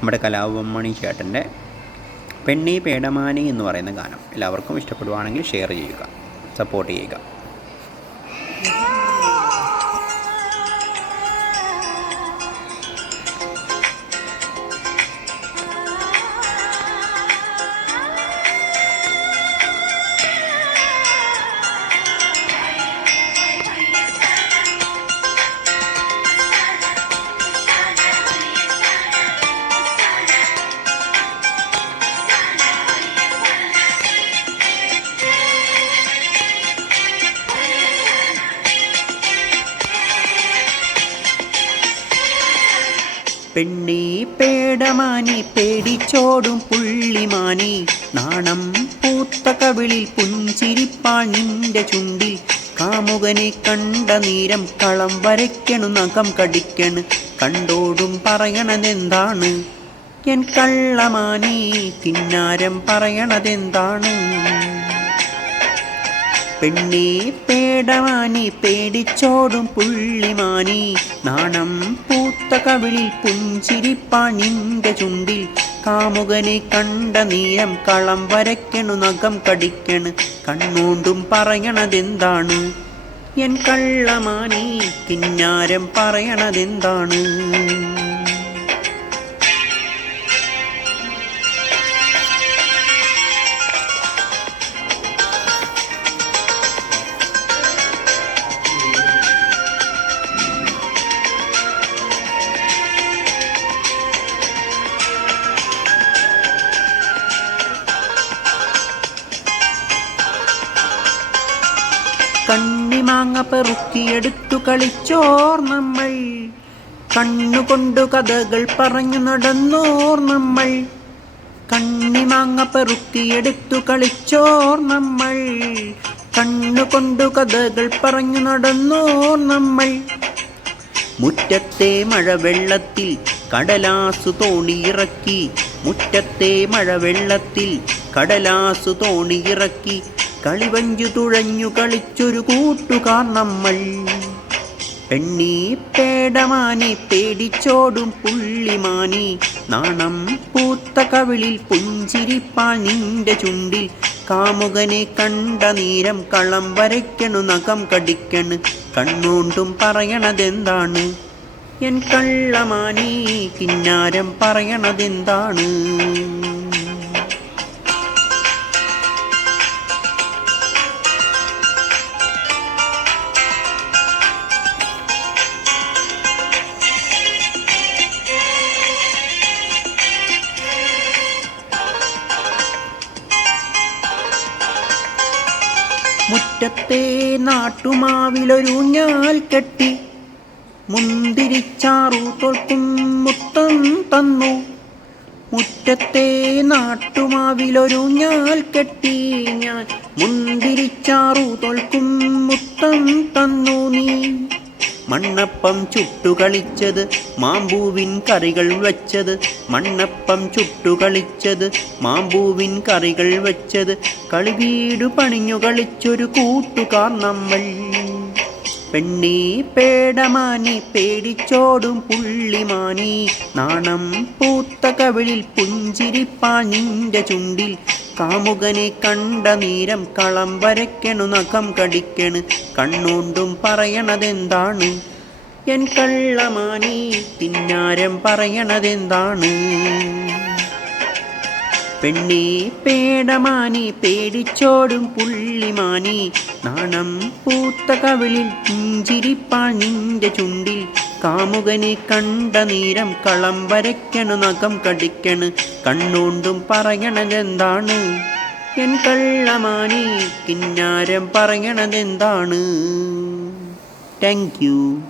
നമ്മുടെ കലാഭവമണി ചേട്ടന്റെ പെണ്ണി പേടമാനി എന്ന് പറയുന്ന ഗാനം എല്ലാവർക്കും ഇഷ്ടപ്പെടുവാണെങ്കിൽ ഷെയർ ചെയ്യുക സപ്പോർട്ട് ചെയ്യുക. പെണ്ണി പേടമാനി പേടിച്ചോടും പുള്ളിമാനി നാണം പൂത്ത കവിളിൽ പുഞ്ചിരിപ്പാൻ നിന്റെ ചുണ്ടിൽ. കാമുകനെ കണ്ട നീരം കളം വരയ്ക്കണു നഖം കടിക്കണ്. കണ്ടോടും പറയണതെന്താണ്? എൻ കള്ളമാനി കിന്നാരം പറയണതെന്താണ്? പെണ്ണി പേടമാനി പേടിച്ചോടും പുള്ളിമാനി നാണം പൂത്ത കവിളിൽ പുഞ്ചിരിപ്പാൻ നിന്റെ ചുണ്ടിൽ കാമുകനെ കണ്ട നീരം കളം വരയ്ക്കണു നഖം കടിക്കണ്. കണ്ണോണ്ടും പറയണതെന്താണ്? എൻ കള്ളമാനീ കിന്നാരം പറയണതെന്താണ്? കണ്ണിമാങ്ങ പെറുക്കിയെടുത്തു കളിച്ചോർ നമ്മൾ. കണ്ണുകൊണ്ടു കഥകൾ പറഞ്ഞു നടന്നോർ നമ്മൾ. കണ്ണി കണ്ണിമാങ്ങ പെറുക്കിയെടുത്തു കളിച്ചോർ നമ്മൾ. കണ്ണുകൊണ്ടു കഥകൾ പറഞ്ഞു നടന്നോർ നമ്മൾ. മുറ്റത്തെ മഴവെള്ളത്തിൽ കടലാസു തോണിയിറക്കി. മുറ്റത്തെ മഴവെള്ളത്തിൽ കടലാസു തോണിയിറക്കി. കളിവഞ്ചു തുഴഞ്ഞു കളിച്ചൊരു കൂട്ടുകാർ നമ്മൾ. പെണ്ണി പേടമാനി പേടിച്ചോടും പുള്ളിമാനെ. നാണം പൂത്ത കവിളിൽ പുഞ്ചിരിപ്പാൻ നിന്റെ ചുണ്ടിൽ. കാമുകനെ കണ്ട നീരം കളം വരയ്ക്കണു നഖം കടിക്കണ്. കണ്ണോണ്ടും പറയണതെന്താണ്? എൻ കള്ളമാനേ കിന്നാരം പറയണതെന്താണ്? മുറ്റത്തെ നാട്ടുമാവിലൊരുഞ്ഞാൽ കെട്ടി മുന്തിരിച്ചാറു തോൽക്കും മുത്തം തന്നു. മുറ്റത്തെ നാട്ടുമാവിലൊരുഞ്ഞാൽ കെട്ടി ഞാൻ മുന്തിരിച്ചാറു തോൽക്കും മുത്തം തന്നു നീ. മണ്ണപ്പം ചുട്ടുകളിച്ചത് മാമ്പൂവിൻ കറികൾ വച്ചത്. മണ്ണപ്പം ചുട്ടുകളിച്ചത് മാമ്പൂവിൻ കറികൾ വച്ചത്. കളിവീട് പണിഞ്ഞു കളിച്ചൊരു കൂട്ടുകാർ നമ്മൾ. പെണ്ണി പേടമാനി പേടിച്ചോടും പുള്ളിമാനി. നാണം പൂത്ത കവിളിൽ പുഞ്ചിരിപ്പാൻ നിന്റെ ചുണ്ടിൽ കാമുകനെ കണ്ട നീരം കളം വരയ്ക്കണു നഖം കടിക്കണ്. കണ്ണോണ്ടും പറയണതെന്താണ്? എൻ കള്ളമാനി തിന്നാരം പറയണതെന്താണ്? പെണ്ണി പേടമാനി പേടിച്ചോടും പുള്ളിമാനി. നാണം പൂത്ത കവിളിൽ പുഞ്ചിരിപ്പാൻ നിന്റെ ചുണ്ടിൽ. കാമുകനെ കണ്ട നീരം കളം വരയ്ക്കണു നഖം കടിക്കണ്. കണ്ണൂണ്ടും പറയണതെന്താണ്? എൻ കള്ളമാനി കിന്നാരം പറയണതെന്താണ്? Thank you